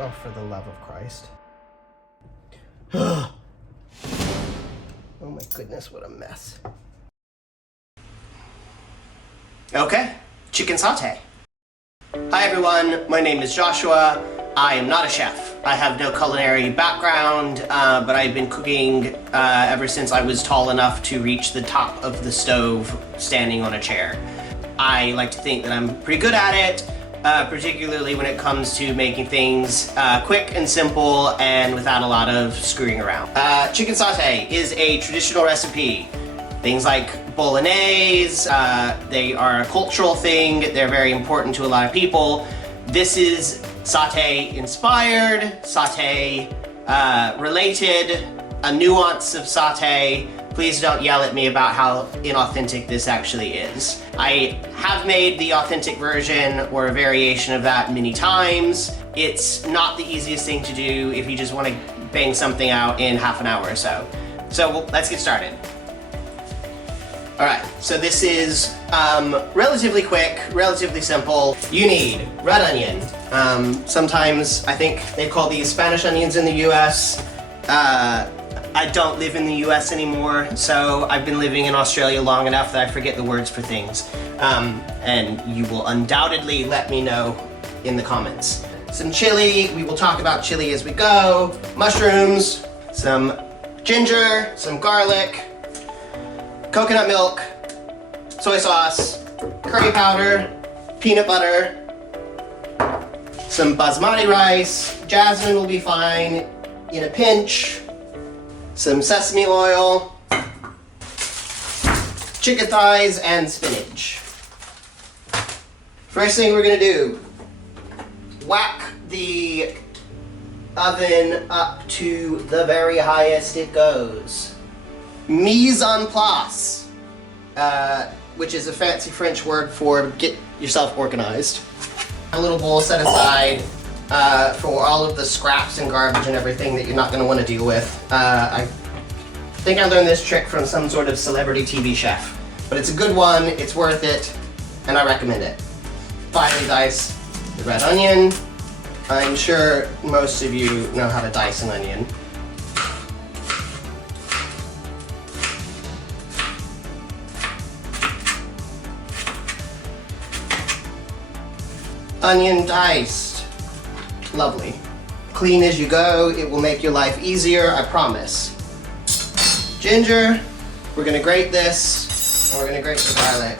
Oh, for the love of Christ. Oh my goodness, what a mess. Okay, chicken satay. Hi everyone, my name is Joshua. I am not a chef. I have no culinary background, but I've been cooking ever since I was tall enough to reach the top of the stove standing on a chair. I like to think that I'm pretty good at it, particularly when it comes to making things quick and simple and without a lot of screwing around. Chicken satay is a traditional recipe. Things like bolognese, they are a cultural thing, they're very important to a lot of people. This is satay inspired, satay related, a nuance of satay. Please don't yell at me about how inauthentic this actually is. I have made the authentic version or a variation of that many times. It's not the easiest thing to do if you just want to bang something out in half an hour or so. So let's get started. Alright, so this is relatively quick, relatively simple. You need red onion. Sometimes I think they call these Spanish onions in the US. I don't live in the US anymore, so I've been living in Australia long enough that I forget the words for things. And you will undoubtedly let me know in the comments. Some chili, we will talk about chili as we go. Mushrooms, some ginger, some garlic, coconut milk, soy sauce, curry powder, peanut butter, some basmati rice, jasmine will be fine in a pinch, some sesame oil, chicken thighs, and spinach. First thing we're gonna do, whack the oven up to the very highest it goes. Mise en place, which is a fancy French word for get yourself organized. A little bowl set aside for all of the scraps and garbage and everything that you're not going to want to deal with. I think I learned this trick from some sort of celebrity TV chef, but it's a good one, it's worth it, and I recommend it. Finely dice the red onion. I'm sure most of you know how to dice an onion. Onion diced. Lovely. Clean as you go, it will make your life easier, I promise. Ginger, we're gonna grate this, and we're gonna grate the garlic.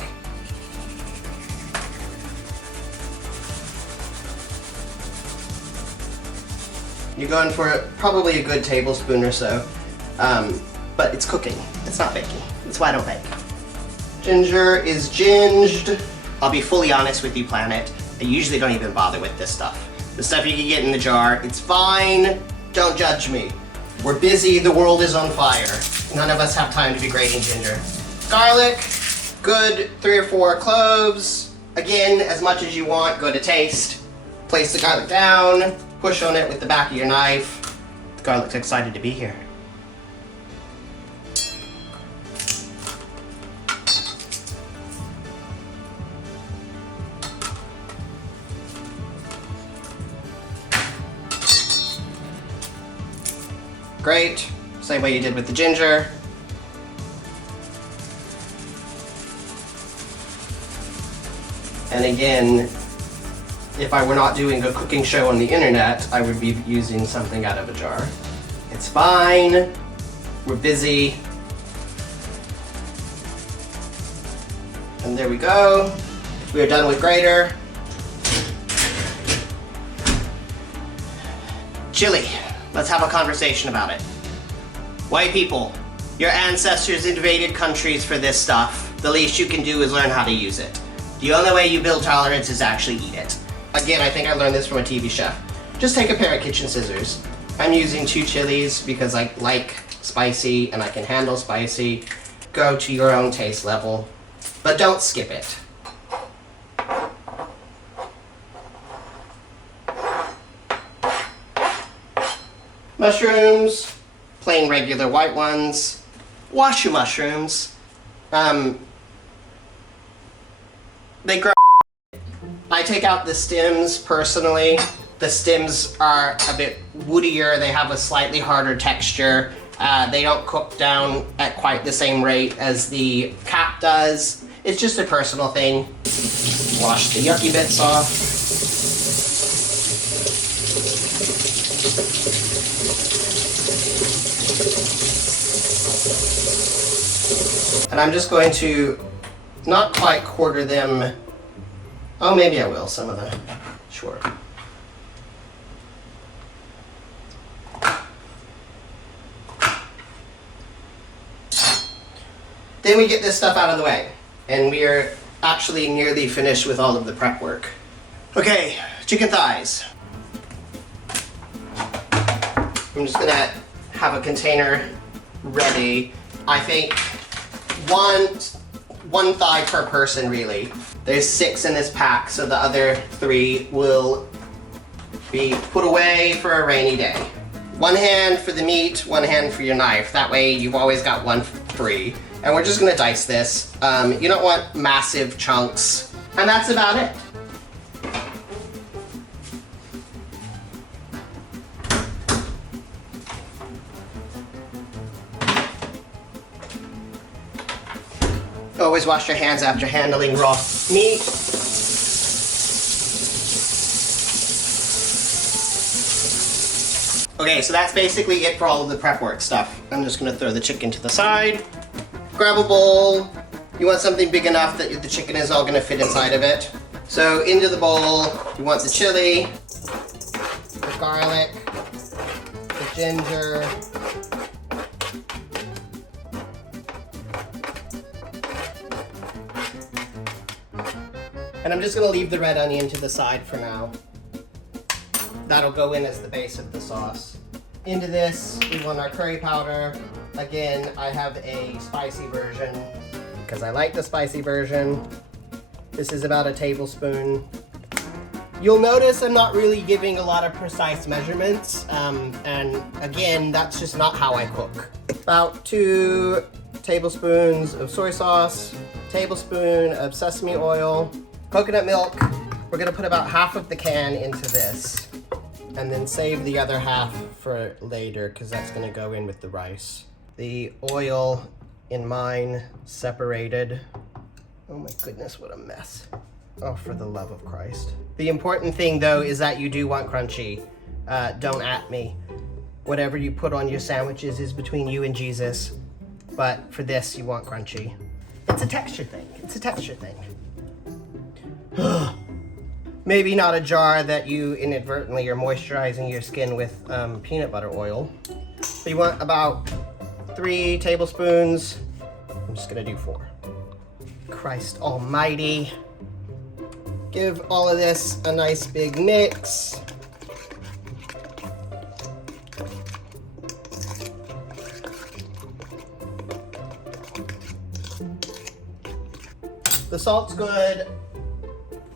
You're going for probably a good tablespoon or so, but it's cooking, it's not baking. That's why I don't bake. Ginger is ginged. I'll be fully honest with you, Planet. I usually don't even bother with this stuff. The stuff you can get in the jar, it's fine. Don't judge me. We're busy, the world is on fire. None of us have time to be grating ginger. Garlic, good 3 or 4 cloves. Again, as much as you want, go to taste. Place the garlic down, push on it with the back of your knife. The garlic's excited to be here. Great, same way you did with the ginger. And again, if I were not doing a cooking show on the internet, I would be using something out of a jar. It's fine, we're busy. And there we go. We are done with grater. Chili. Let's have a conversation about it. White people, your ancestors invaded countries for this stuff. The least you can do is learn how to use it. The only way you build tolerance is to actually eat it. Again, I think I learned this from a TV chef. Just take a pair of kitchen scissors. I'm using 2 chilies because I like spicy and I can handle spicy. Go to your own taste level, but don't skip it. Mushrooms, plain regular white ones. Wash your mushrooms. They grow. I take out the stems personally. The stems are a bit woodier. They have a slightly harder texture. They don't cook down at quite the same rate as the cap does. It's just a personal thing. Wash the yucky bits off. And I'm just going to not quite quarter them. Oh, maybe I will, some of the, sure. Then we get this stuff out of the way, and we are actually nearly finished with all of the prep work. Okay, chicken thighs. I'm just gonna have a container ready. I think one thigh per person, really. There's 6 in this pack, so the other 3 will be put away for a rainy day. One hand for the meat, one hand for your knife. That way you've always got one free. And we're just gonna dice this. You don't want massive chunks. And that's about it. Always wash your hands after handling raw meat. Okay, so that's basically it for all of the prep work stuff. I'm just gonna throw the chicken to the side. Grab a bowl. You want something big enough that the chicken is all gonna fit inside of it. So into the bowl, you want the chili, the garlic, the ginger, and I'm just gonna leave the red onion to the side for now. That'll go in as the base of the sauce. Into this, we want our curry powder. Again, I have a spicy version because I like the spicy version. This is about a tablespoon. You'll notice I'm not really giving a lot of precise measurements. And again, that's just not how I cook. About 2 tablespoons of soy sauce, tablespoon of sesame oil, coconut milk. We're gonna put about half of the can into this and then save the other half for later because that's gonna go in with the rice. The oil in mine separated. Oh my goodness, what a mess. Oh, for the love of Christ. The important thing though is that you do want crunchy. Don't at me. Whatever you put on your sandwiches is between you and Jesus. But for this, you want crunchy. It's a texture thing. It's a texture thing. Maybe not a jar that you inadvertently are moisturizing your skin with peanut butter oil. But you want about 3 tablespoons. I'm just gonna do 4. Christ almighty. Give all of this a nice big mix. The salt's good.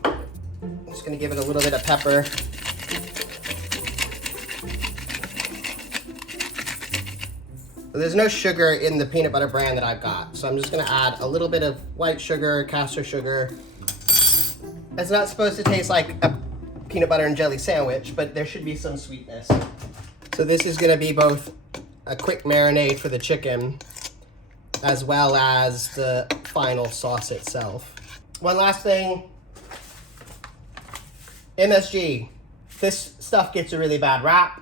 I'm just gonna give it a little bit of pepper. There's no sugar in the peanut butter brand that I've got, so I'm just gonna add a little bit of white sugar, caster sugar. It's not supposed to taste like a peanut butter and jelly sandwich, but there should be some sweetness. So this is gonna be both a quick marinade for the chicken, as well as the final sauce itself. One last thing, MSG. This stuff gets a really bad rap.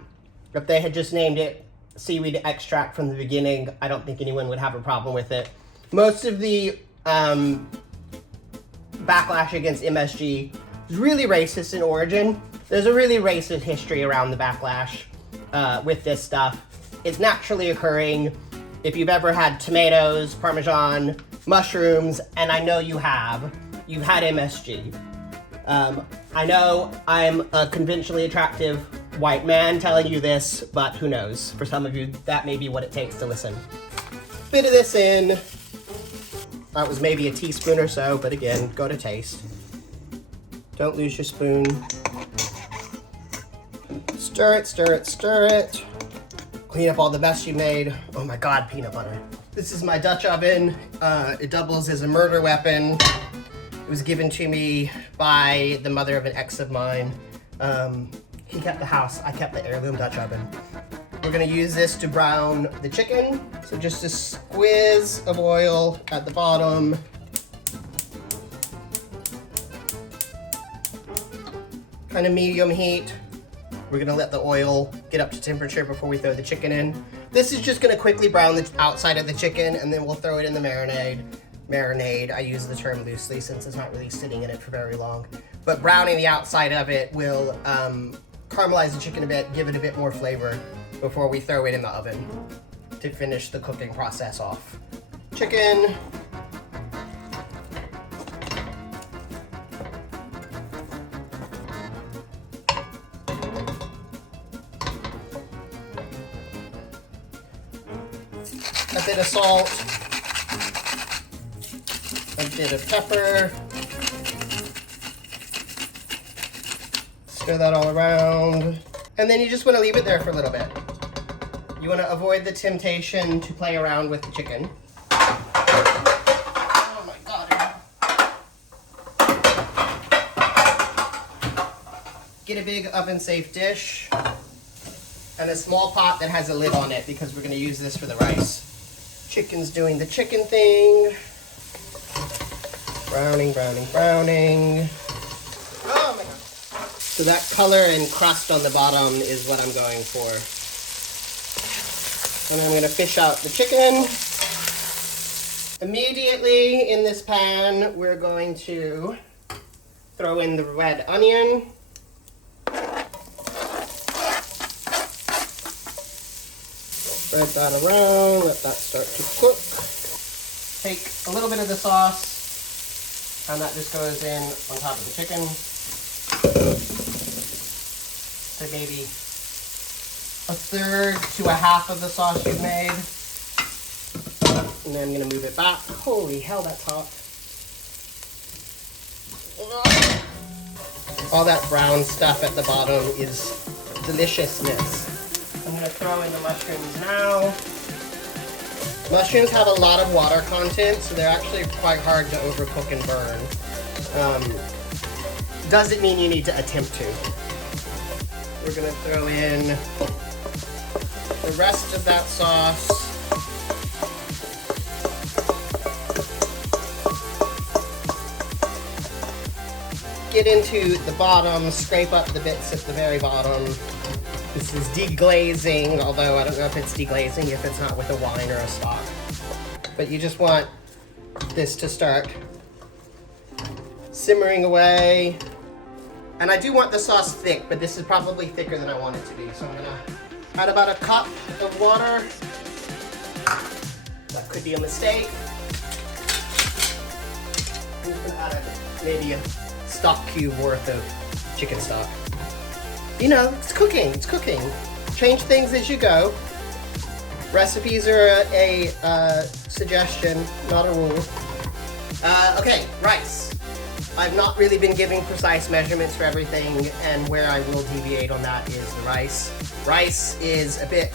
If they had just named it seaweed extract from the beginning, I don't think anyone would have a problem with it. Most of the backlash against MSG is really racist in origin. There's a really racist history around the backlash with this stuff. It's naturally occurring. If you've ever had tomatoes, Parmesan, mushrooms, and I know you have, you've had MSG. I know I'm a conventionally attractive white man telling you this, but who knows? For some of you, that may be what it takes to listen. Bit of this in. That was maybe a teaspoon or so, but again, go to taste. Don't lose your spoon. Stir it, stir it, stir it. Clean up all the mess you made. Oh my God, peanut butter. This is my Dutch oven. It doubles as a murder weapon. It was given to me by the mother of an ex of mine. He kept the house, I kept the heirloom Dutch oven. We're gonna use this to brown the chicken. So just a squiz of oil at the bottom. Kind of medium heat. We're gonna let the oil get up to temperature before we throw the chicken in. This is just gonna quickly brown the outside of the chicken, and then we'll throw it in the marinade. Marinade, I use the term loosely since it's not really sitting in it for very long. But browning the outside of it will caramelize the chicken a bit, give it a bit more flavor before we throw it in the oven to finish the cooking process off. Chicken. A bit of salt, a bit of pepper, stir that all around, and then you just want to leave it there for a little bit. You want to avoid the temptation to play around with the chicken. Oh my God. Get a big oven-safe dish and a small pot that has a lid on it because we're going to use this for the rice. Chicken's doing the chicken thing. Browning, browning, browning. Oh my God. So that color and crust on the bottom is what I'm going for. And I'm going to fish out the chicken. Immediately in this pan, we're going to throw in the red onion. Spread that around, let that start to cook. Take a little bit of the sauce, and that just goes in on top of the chicken. So maybe a third to a half of the sauce you've made. And then I'm gonna move it back. Holy hell, that's hot. All that brown stuff at the bottom is deliciousness. I'm going to throw in the mushrooms now. Mushrooms have a lot of water content, so they're actually quite hard to overcook and burn. Doesn't mean you need to attempt to. We're going to throw in the rest of that sauce. Get into the bottom, scrape up the bits at the very bottom. This is deglazing, although I don't know if it's deglazing if it's not with a wine or a stock. But you just want this to start simmering away. And I do want the sauce thick, but this is probably thicker than I want it to be. So I'm gonna add about a cup of water. That could be a mistake. I'm just gonna add maybe a stock cube worth of chicken stock. You know, it's cooking, it's cooking. Change things as you go. Recipes are a suggestion, not a rule. Okay, rice. I've not really been giving precise measurements for everything, and where I will deviate on that is the rice. Rice is a bit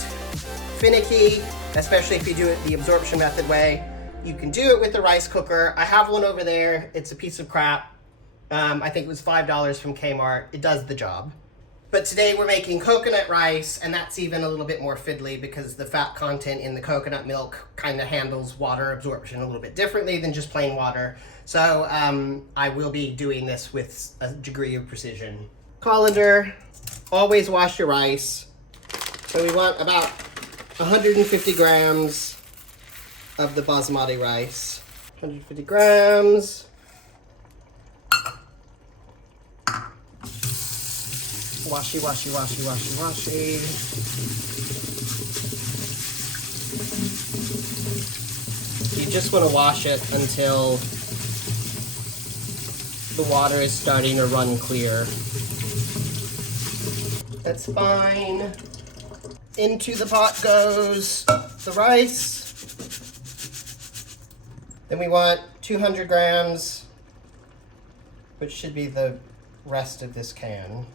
finicky, especially if you do it the absorption method way. You can do it with the rice cooker. I have one over there. It's a piece of crap. I think it was $5 from Kmart. It does the job. But today we're making coconut rice, and that's even a little bit more fiddly because the fat content in the coconut milk kind of handles water absorption a little bit differently than just plain water. So I will be doing this with a degree of precision. Colander, always wash your rice. So we want about 150 grams of the basmati rice. 150 grams. Washy, washy, washy, washy, washy. You just want to wash it until the water is starting to run clear. That's fine. Into the pot goes the rice. Then we want 200 grams, which should be the rest of this can.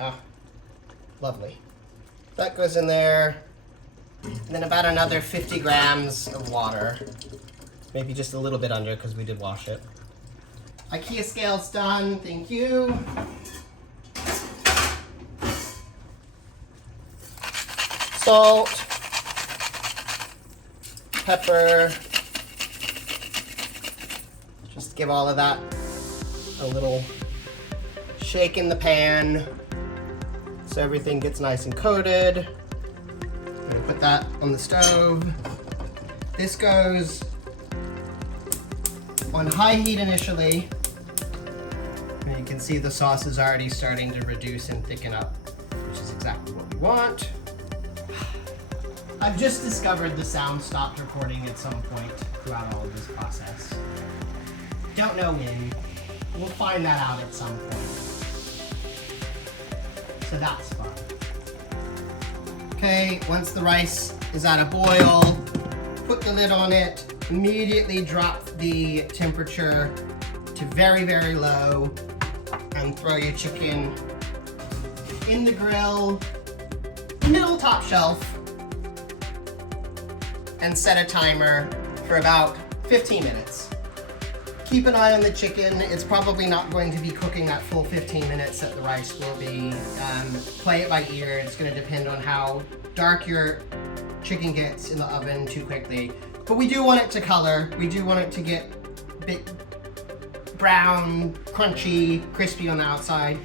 Ah, lovely. That goes in there. And then about another 50 grams of water. Maybe just a little bit under because we did wash it. IKEA scale's done, thank you. Salt, pepper, just give all of that a little shake in the pan so everything gets nice and coated. I'm gonna put that on the stove. This goes on high heat initially. And you can see the sauce is already starting to reduce and thicken up, which is exactly what we want. I've just discovered the sound stopped recording at some point throughout all of this process. Don't know when. We'll find that out at some point. So that's fun. Okay, once the rice is at a boil, put the lid on it, immediately drop the temperature to very, very low, and throw your chicken in the grill, middle top shelf, and set a timer for about 15 minutes. Keep an eye on the chicken. It's probably not going to be cooking that full 15 minutes that the rice will be. Play it by ear. It's going to depend on how dark your chicken gets in the oven too quickly. But we do want it to color. We do want it to get a bit brown, crunchy, crispy on the outside.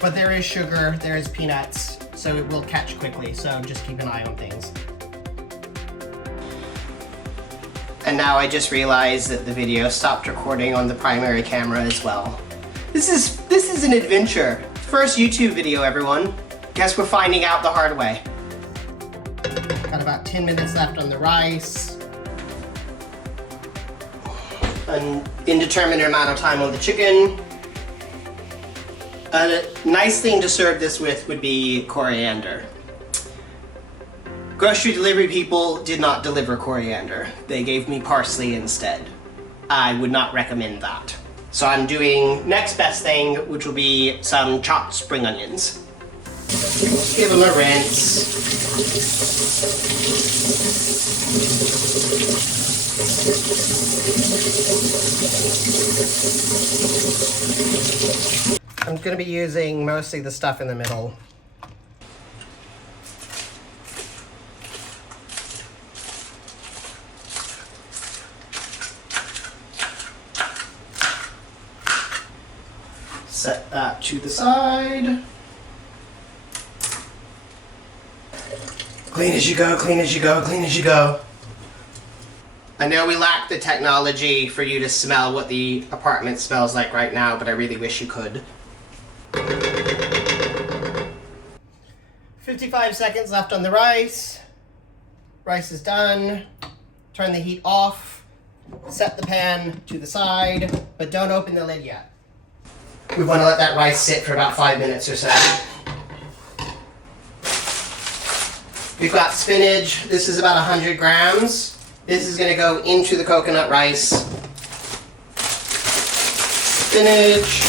But there is sugar, there is peanuts, so it will catch quickly, so just keep an eye on things. And now I just realized that the video stopped recording on the primary camera as well. This is an adventure. First YouTube video, everyone. Guess we're finding out the hard way. Got about 10 minutes left on the rice. An indeterminate amount of time on the chicken. A nice thing to serve this with would be coriander. Grocery delivery people did not deliver coriander. They gave me parsley instead. I would not recommend that. So I'm doing next best thing, which will be some chopped spring onions. Give them a rinse. I'm going to be using mostly the stuff in the middle. Set that to the side. Clean as you go, clean as you go, clean as you go. I know we lack the technology for you to smell what the apartment smells like right now, but I really wish you could. 55 seconds left on the rice. Rice is done. Turn the heat off. Set the pan to the side, but don't open the lid yet. We want to let that rice sit for about 5 minutes or so. We've got spinach. This is about 100 grams. This is going to go into the coconut rice. Spinach.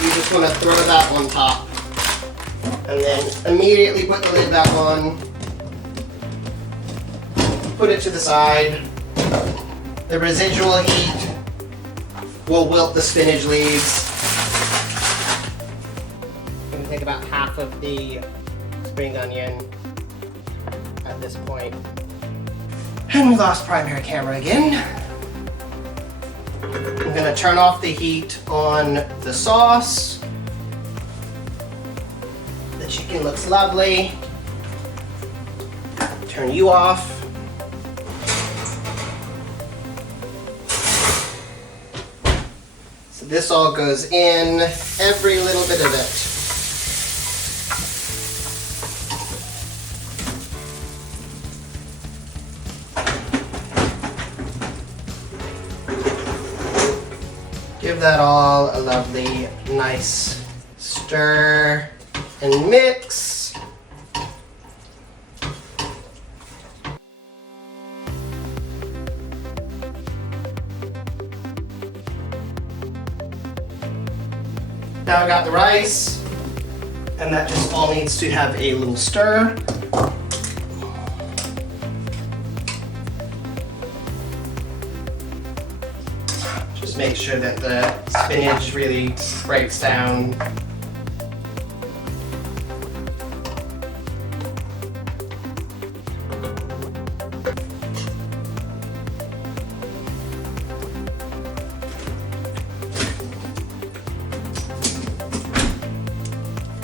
You just want to throw that on top. And then immediately put the lid back on. Put it to the side. The residual heat will wilt the spinach leaves. I'm going to take about half of the spring onion at this point. And we lost primary camera again. I'm going to turn off the heat on the sauce. The chicken looks lovely. Turn you off. So this all goes in, every little bit of it. Give that all a lovely, nice stir and mix. Now I got the rice, and And that just all needs to have a little stir. Just make sure that the spinach really breaks down.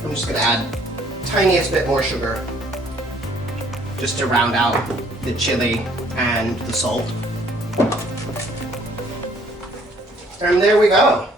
I'm just gonna add tiniest bit more sugar just to round out the chili and the salt. And there we go.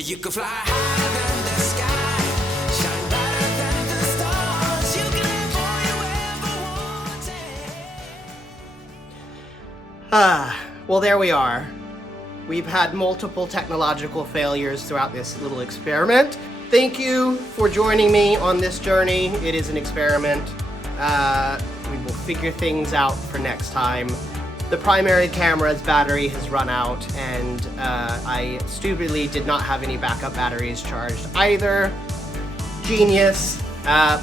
You can fly higher than the sky, shine brighter than the stars. You can live all you ever wanted. Well, there we are. We've had multiple technological failures throughout this little experiment. Thank you for joining me on this journey. It is an experiment. We will figure things out for next time. The primary camera's battery has run out, and I stupidly did not have any backup batteries charged either. Genius.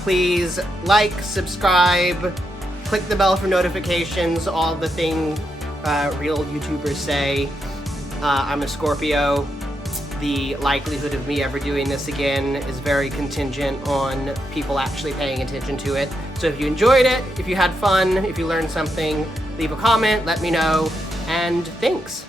Please like, subscribe, click the bell for notifications, all the thing real YouTubers say. I'm a Scorpio. The likelihood of me ever doing this again is very contingent on people actually paying attention to it. So if you enjoyed it, if you had fun, if you learned something, leave a comment, let me know, and thanks.